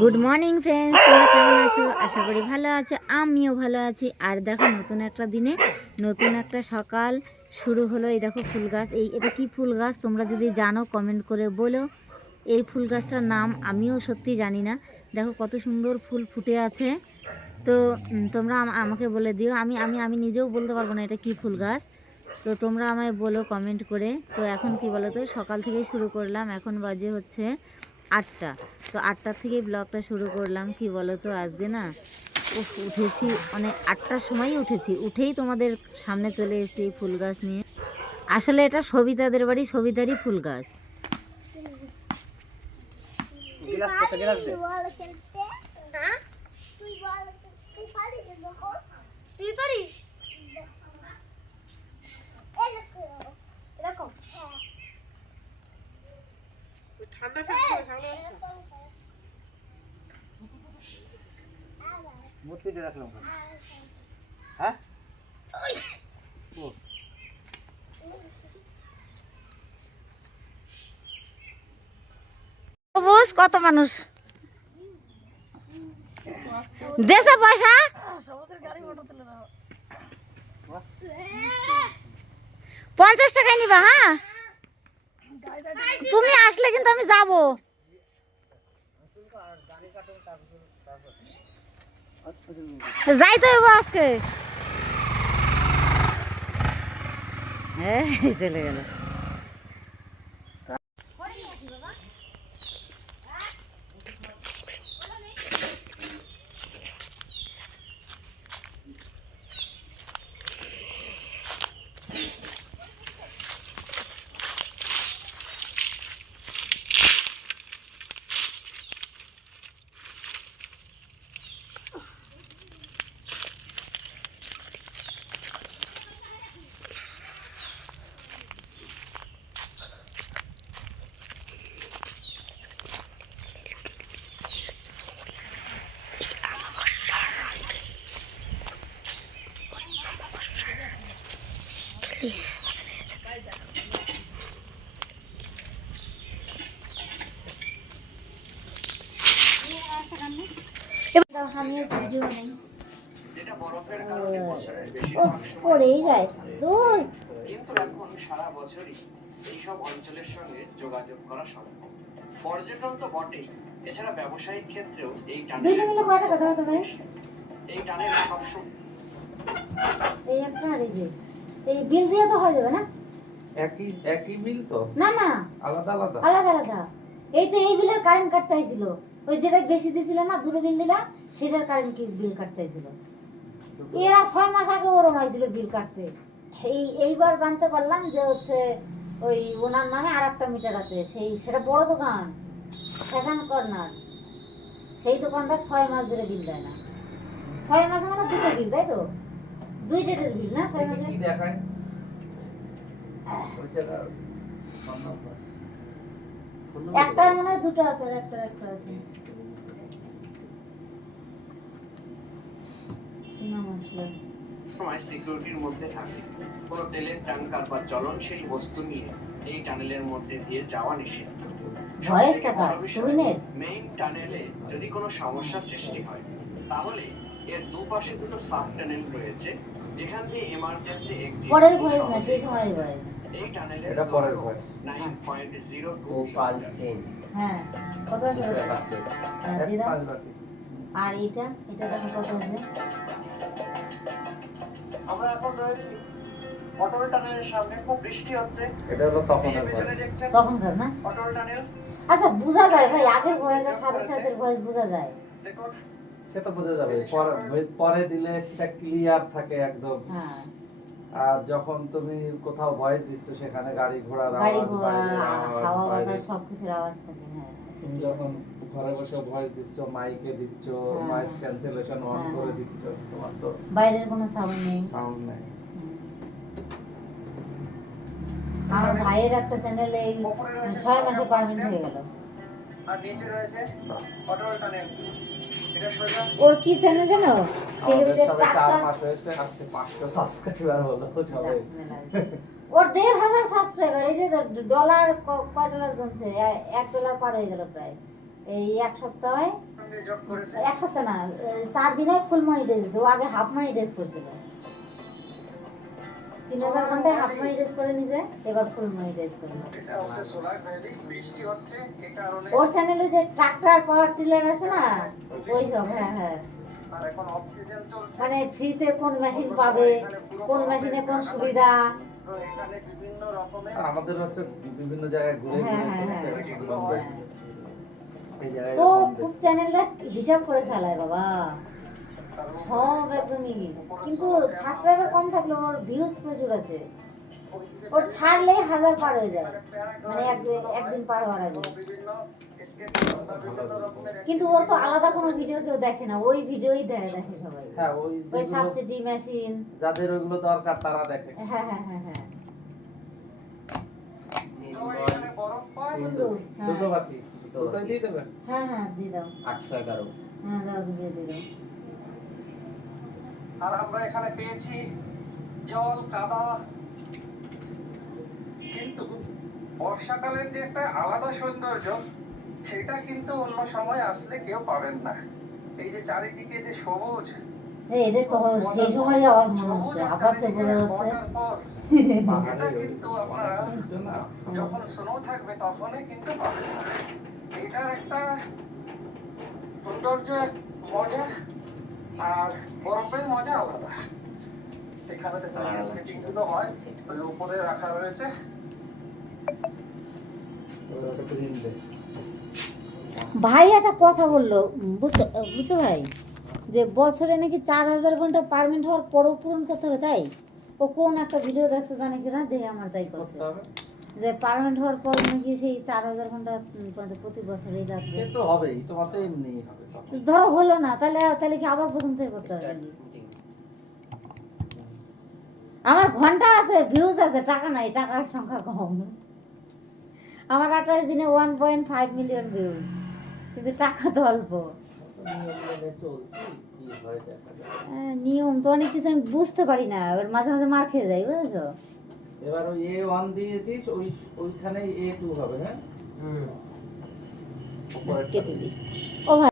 Good morning friends, তোমরা কেমন আছো? আশা করি ভালো আছো, আমিও ভালো আছি। আর দেখো, নতুন একটা দিনে নতুন একটা সকাল শুরু হলো। এই দেখো ফুল গাছ, এটা কি ফুল গাছ তোমরা যদি জানো কমেন্ট করে বলো। এই ফুল গাছটার নাম আমিও সত্যি জানি না। দেখো কত সুন্দর ফুল ফুটে আছে। তো তোমরা আমাকে বলে দিও। আমি আমি আমি নিজেও বলতে পারবো না এটা কি ফুল গাছ। তো তোমরা আমায় বলো কমেন্ট করে। তো এখন কি বলো তো, সকাল থেকেই শুরু করলাম। এখন বাজে হচ্ছে 8টা। তো 8টার থেকেই ব্লগটা শুরু করলাম। কি বলো তো, আজকে না উঠেছি মানে 8টার সময়ই উঠেছি, উঠেই তোমাদের সামনে চলে এসেছি এই ফুল গাছ নিয়ে। আসলে এটা সবিতাদের বাড়ি, সবিতারই ফুল গাছ। মূর্তিটা রাখলাম হ্যাঁ বুঝ কত মানুষ দেশে পয়সা 50 টাকায় নিবা। হ্যাঁ, তুমি আসলে কিন্তু আমি যাবো। যাই তো আজকে। চলে গেল। পড়েই যায় দূর। কিন্তু এখন সারা বছরই এইসব অঞ্চলের সঙ্গে যোগাযোগ করা সম্ভব। পর্যটন তো বটেই, এছাড়া ব্যবসায়িক ক্ষেত্রেও এই টানেল সবসময় এই একটা আর এই যে এই বিল দিয়ে তো হয়ে যাবে না? একই একই বিল তো? না না, আলাদা আলাদা আলাদা আলাদা। এই তো এই বিলের কারেন্ট কাটতে হয়েছিল। ওই যেটা বেশি দিছিল না, দূরে বিল দিলা, সেটার কারেন্ট কি বিল কাটতে হয়েছিল। এরা 6 মাস আগে ওরম হয়েছিল বিল কাটতে। এইবার জানতে পারলাম যে হচ্ছে ওই ওনার নামে আর একটা মিটার আছে, সেটা বড় দোকান, ফ্যাশন কর্নার। সেই দোকানদার 6 মাস ধরে বিল দেয় না। 6 মাসে মানে দুটো বিল, তাই তো? 2 ডেটের বিল না 6 মাসে। কি দেখায় ওইটা? একটার মনে হয় দুটো আছে, আর একটা আছে। সময় সিকিউরিটির মধ্যে থাকে। কোনো তেলের ট্যাঙ্কার বা জ্বলনশীল বস্তু নিয়ে এই টানেলের মধ্যে দিয়ে যাওয়া নিষিদ্ধ। মেইন টানেলে যদি কোনো সমস্যা সৃষ্টি হয়, তাহলে এর দুপাশে দুটো সাব টানেল রয়েছে, যেখান দিয়ে এমার্জেন্সি এক্সিট। পরের ভয়েস না, সেই সময় ভয়েস। এই টানেলের এটা পরের ভয়েস। 9.02 কিলোমিটার। হ্যাঁ, কত আছে? আর এটা দেখো কত আছে। আমরা এখন রয়েছি অটল টানেলের সামনে। খুব বৃষ্টি হচ্ছে। এটা হলো তখনকার না? অটল টানেল। আচ্ছা, বোঝা যায় ভাই, আগের ভয়েস আর সাথে ভয়েস বোঝা যায়। দেখুন, সেটা বোঝা যাবে পরে দিলে সেটা ক্লিয়ার থাকে একদম। হ্যাঁ, আর যখন তুমি কোথাও ভয়েস দিচ্ছ সেখানে গাড়ি ঘোড়ার আওয়াজ, হাওয়া বাতাস সবকিছুর আওয়াজ থাকে। হ্যাঁ, তুমি যখন ঘরে বসে ভয়েস দিচ্ছ, মাইকে দিচ্ছ, নয়েজ ক্যান্সেলেশন অন করে দিচ্ছ, তোমার তো বাইরের কোনো সাউন্ড নেই। আমার ভাইয়ের একটা চ্যানেল এই 6 মাসে পারমেন্ট হয়ে গেল। আর নিচে রয়েছে অটল টানেল। এটা সোজা ওর কি চ্যানেল জানো? সেই যে 4 মাস হয়েছে, আজকে 500 সাবস্ক্রাইবার হলো সবাই। ওর 1,500 সাবস্ক্রাইবার। এই যে ডলার, কয় ডলার জমছে, $1 পার হয়ে গেল প্রায়। এই এক সপ্তাহে, এক সপ্তাহ না 4 দিনে ফুল মনিটাইজ। ও আগে হাফ মনিটাইজ করছিল, 3000 ঘন্টায় হাফ মনিটাইজ করে নিজে, এবার ফুল মনিটাইজ করলো। ওর চ্যানেলে যে ট্রাক্টর পাওয়ার টিলার আছে না, ওই সব। হ্যাঁ হ্যাঁ, মানে ফ্রিতে কোন মেশিন পাবে, কোন মেশিনে কোন সুবিধা। আর আমাদের হচ্ছে বিভিন্ন জায়গায় ঘুরে হ্যাঁ, ঘুরে হ্যাঁ, এসে হ্যাঁ। এই জায়গায় তো এরকম খুব চ্যানেলটা হিসাব করে চালায় বাবা, সব একদমই। কিন্তু সাবস্ক্রাইবার কম থাকলে ওর ভিউজ প্রচুর আছে। ওর ছাড়লে 1000 পার হয়ে যায়, মানে একদিন পার হওয়ার আগে। কিন্তু ওর তো আলাদা কোনো ভিডিও কেউ দেখে না, ওই ভিডিওই দেখে সবাই। হ্যাঁ, ওই ওই যেগুলো- সাবসিডি মেশিন। যাদের ওইগুলো দরকার তারা দেখে। হ্যাঁ হ্যাঁ হ্যাঁ হ্যাঁ। দুটো বাকি দুটো দিয়ে দেবেন। হ্যাঁ হ্যাঁ দিয়ে দাও। 811 হ্যাঁ দাও, দিয়ে দাও। আর আমরা এখানে পেয়েছি জল, কাদা। কিন্তু বর্ষাকালের যে একটা আলাদা সৌন্দর্য, সেটা কিন্তু অন্য সময় আসলে কেউ পাবেন না। এই যে চারিদিকে যে সবুজ, এদের তো সেই সময় আওয়াজ মনে হচ্ছে, আপাতত বোঝা যাচ্ছে। এটা কিন্তু আপনারা যখন স্নো থাকবে তখনই কিন্তু পাবেন না। এটার একটা সৌন্দর্য, মজা, আর বরফের মজা আলাদা। এখানে সেটিং গুলো হয়, ওই উপরে রাখা রয়েছে। ভাই একটা কথা বললো, বুঝছো ভাই, যে বছরে নাকি 4000 ঘন্টা পারমিট হওয়ার পরও পূরণ করতে হবে, তাই? ও কোন একটা ভিডিও দেখছে জানে কিনা, দেখে আমার তাই করছে, যে পারমিট হওয়ার পর নাকি সেই 4000 ঘন্টা প্রতি বছরই লাগবে। সে তো হবেই, তোমার তো এমনিই হবে তখন। ধরো হলো না, তাহলে কি আবার প্রথম থেকে করতে হবে নাকি? আমার ঘন্টা আছে, ভিউজ আছে, টাকা নাই, টাকার সংখ্যা কম। আমার 28 দিনে 1.5 মিলিয়ন ভিউজ, কিন্তু টাকা তো অল্প। নিয়ম তো অনেক কিছু আমি বুঝতে পারি না, এবার মাঝে মাঝে মার খেয়ে যাই, বুঝেছো? এবার ওই A1 দিয়েছিস, ওইখানে A2 হবে। হ্যাঁ, কেটে দিই। ও ভাই